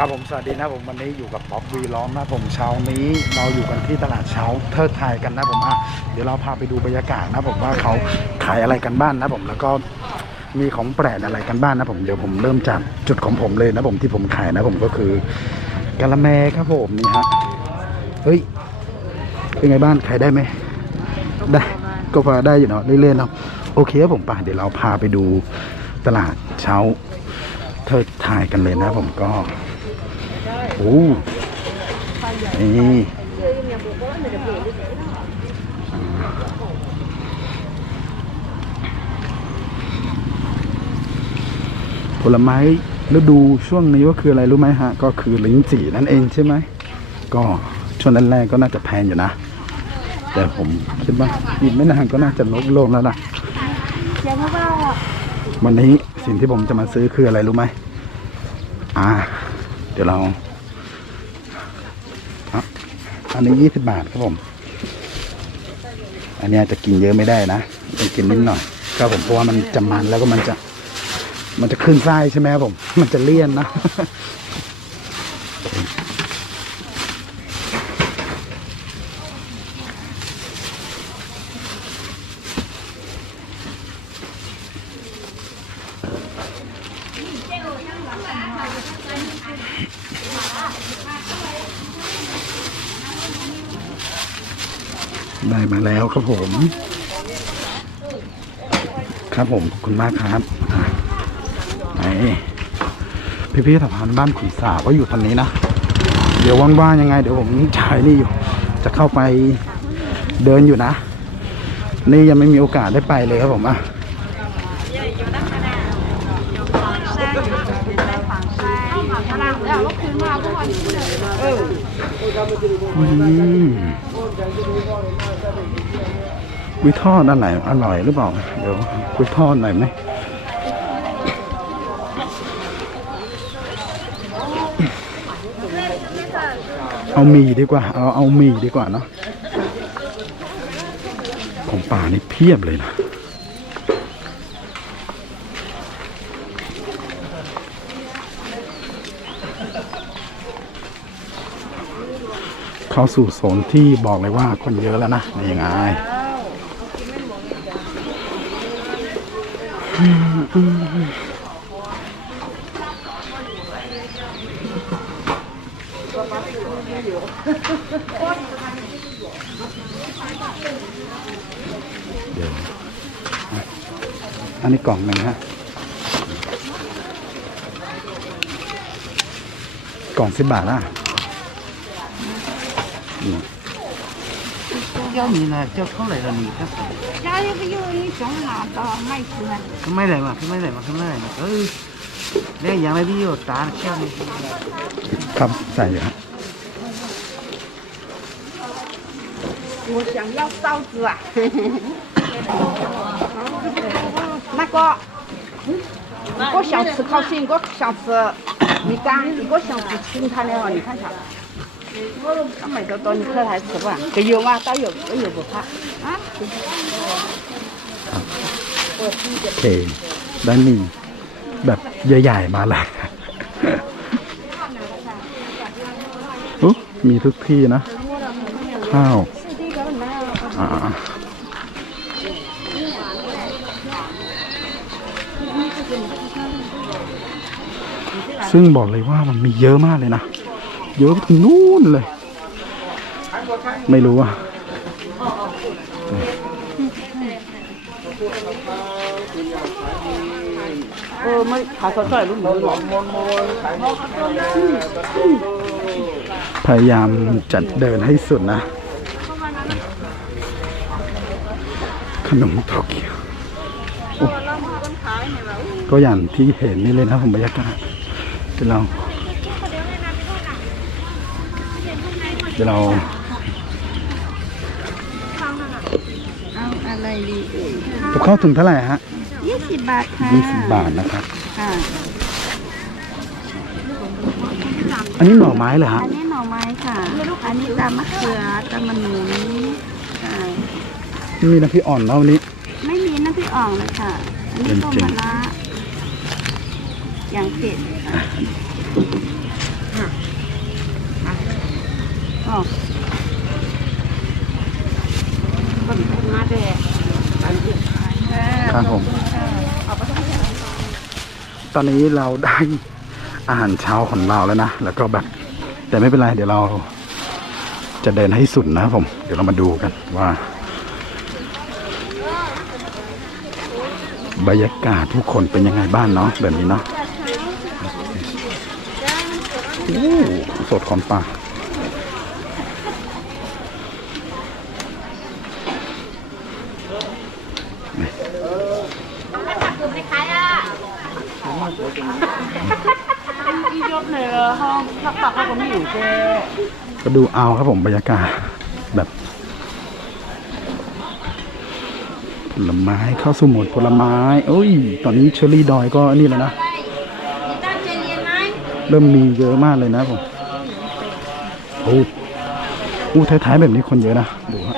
ครับผมสวัสดีนะผมวันนี้อยู่กับป๊อปวีล้อมนะผมเช้านี้เราอยู่กันที่ตลาดเช้าเทิดไทยกันนะผมอะเดี๋ยวเราพาไปดูบรรยากาศนะผมว่าเขาขายอะไรกันบ้างนะผมแล้วก็มีของแปลกอะไรกันบ้างนะผมเดี๋ยวผมเริ่มจากจุดของผมเลยนะผมที่ผมขายนะผมก็คือกะละแมครับผมนี่ฮะเฮ้ยเป็นไงบ้างขายได้ไหมได้ก็พอได้อยู่เนาะเรื่อยๆเนาะโอเคครับผมป่ะเดี๋ยวเราพาไปดูตลาดเช้าเทิดถ่ายกันเลยนะผมก็ โอ้นี่ผลไม้ฤดูช่วงนี้ก็คืออะไรรู้ไหมฮะ ก็คือลิ้นจี่นั่นเองใช่ไหม ก็ช่วงแรกๆก็น่าจะแพงอยู่นะ แต่ผมคิดว่าอีกไม่นานก็น่าจะลดลงแล้วล่ะวันนี้สิ่งที่ผมจะมาซื้อคืออะไรรู้ไหมอ่า เดี๋ยวเรา อันนี้ยี่สิบบาทครับผม อันนี้จะกินเยอะไม่ได้นะต้องกินนิดหน่อยครับผมเพราะว่ามันจะมันแล้วก็มันจะ มันจะขึ้นไส้ใช่ไหมครับผม มันจะเลี่ยนนะ ได้มาแล้วครับผม ครับผมขอบคุณมากครับไหนพิพิธภัณฑ์บ้านขุนสาก็อยู่ทางนี้นะ เดี๋ยวว่างๆยังไง เดี๋ยวผมใช้นี่อยู่ จะเข้าไปเดินอยู่นะ นี่ยังไม่มีโอกาสได้ไปเลยครับผมอะอืม กุ้ยทอดอันไหนอร่อยหรือเปล่า เดี๋ยวกุ้ยทอดหน่อยไหมเอาหมี่ดีกว่า เอาเอาหมี่ดีกว่าเนาะของป่านี่เพียบเลยนะ เข้าสู่โซนที่บอกเลยว่าคนเยอะแล้วนะนี่ยังไงเดี๋ยวอะอันนี้กล่องหนึ่งฮะ กล่องสิบบาทอะ 叫米，来。有你的，买。买来嘛，买来嘛，买来嘛。那？我想要哨子啊！那个，我想吃烤鸡，我想吃鱼干，我想吃清汤的哦，你看一下。 他买的多，你可还吃不完？这有吗？倒有，我有不怕啊。 โอเคได้หมี่แบบใหญ่ๆมาเลย โอ้มีทุกที่นะ ข้าวอ่าซึ่งบอกเลยว่ามันมีเยอะมากเลยนะ เยอะนู่นเลย ไม่รู้อะเออไม่ขาสดใสรุ่นหรืพยายามจัดเดินให้สุดนะ ขนมโตเกียวก็อย่างที่เห็นนี่เลยนะผมบรรยากาศที่เรา เดี๋ยวเราเอาอะไรดีเอ่ยกับข้าวถึงเท่าไหร่ฮะยี่สิบบาทค่ะยี่สิบบาทนะครับ ค่ะอันนี้หน่อไม้เหรอฮะอันนี้หน่อไม้ค่ะ อันนี้ตำมะเขือตำมะหนุนค่ะมีน้ำพริกอ่อนแล้ววันนี้ ไม่มีน้ำพริกอ่องเลยค่ะ อันนี้ต้มเจ๋งมะระอย่างเผ็ด ครับผม ตอนนี้เราได้อาหารเช้าของเราแล้วนะ แล้วก็แบบ แต่ไม่เป็นไร เดี๋ยวเราจะเดินให้สุดนะผม เดี๋ยวเรามาดูกันว่า บรรยากาศทุกคนเป็นยังไงบ้านเนาะแบบนี้เนาะโอ้สดของป่า ก็ดูเอาครับผมบรรยากาศแบบผลไม้ข้าวสมุนผลไม้โอ้ย ตอนนี้เชอรี่ดอยก็นี่แล้วนะ เริ่มมีเยอะมากเลยนะผมโอ้อู้ท้ายๆแบบนี้คนเยอะนะ ดูฮะ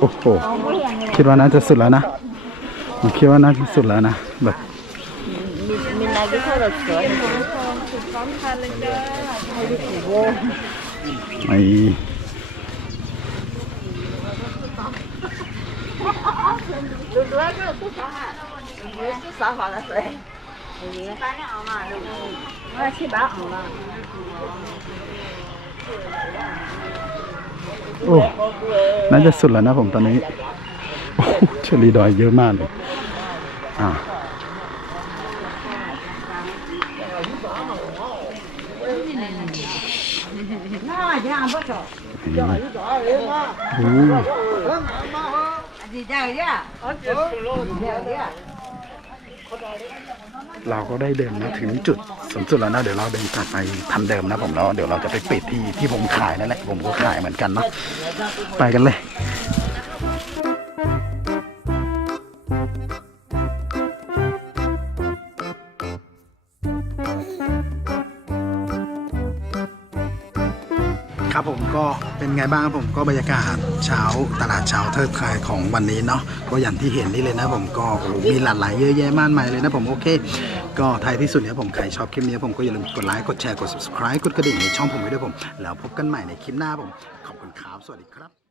โอ้โหคิดว่าน่าจะสุดแล้วนะผมคิดว่าน่าจะสุดแล้วนะแบบไอ้ดูด้วยก็ตุ๊กตาไม่ใช่沙发แล้วสิ โอ้น่าจะสุดแล้วนะผมตอนนี้โอ้เชอรี่ดอยเยอะมากเลย อ่า เราก็ได้เดินมาถึงจุดสูงสุดแล้วนะเดี๋ยวเราเดินกลับไปทำเดิมนะผมเนาะเดี๋ยวเราจะไปปิดที่ที่ผมขายนั่นแหละผมก็ขายเหมือนกันเนาะไปกันเลย ไงบ้างครับผมก็บรรยากาศเช้าตลาดเช้าเทิดไทยของวันนี้เนาะก็อย่างที่เห็นนี่เลยนะผมก็โอ้โหมีหลากหลายเยอะแยะมากมายเลยนะผมโอเค ก็ท้ายที่สุดเนี่ยผมใครชอบคลิปนี้ผมก็อย่าลืมกดไลค์กดแชร์กด subscribe กดกระดิ่งในช่องผมไว้ด้วยผม แล้วพบกันใหม่ในคลิปหน้าผม ขอบคุณครับสวัสดีครับ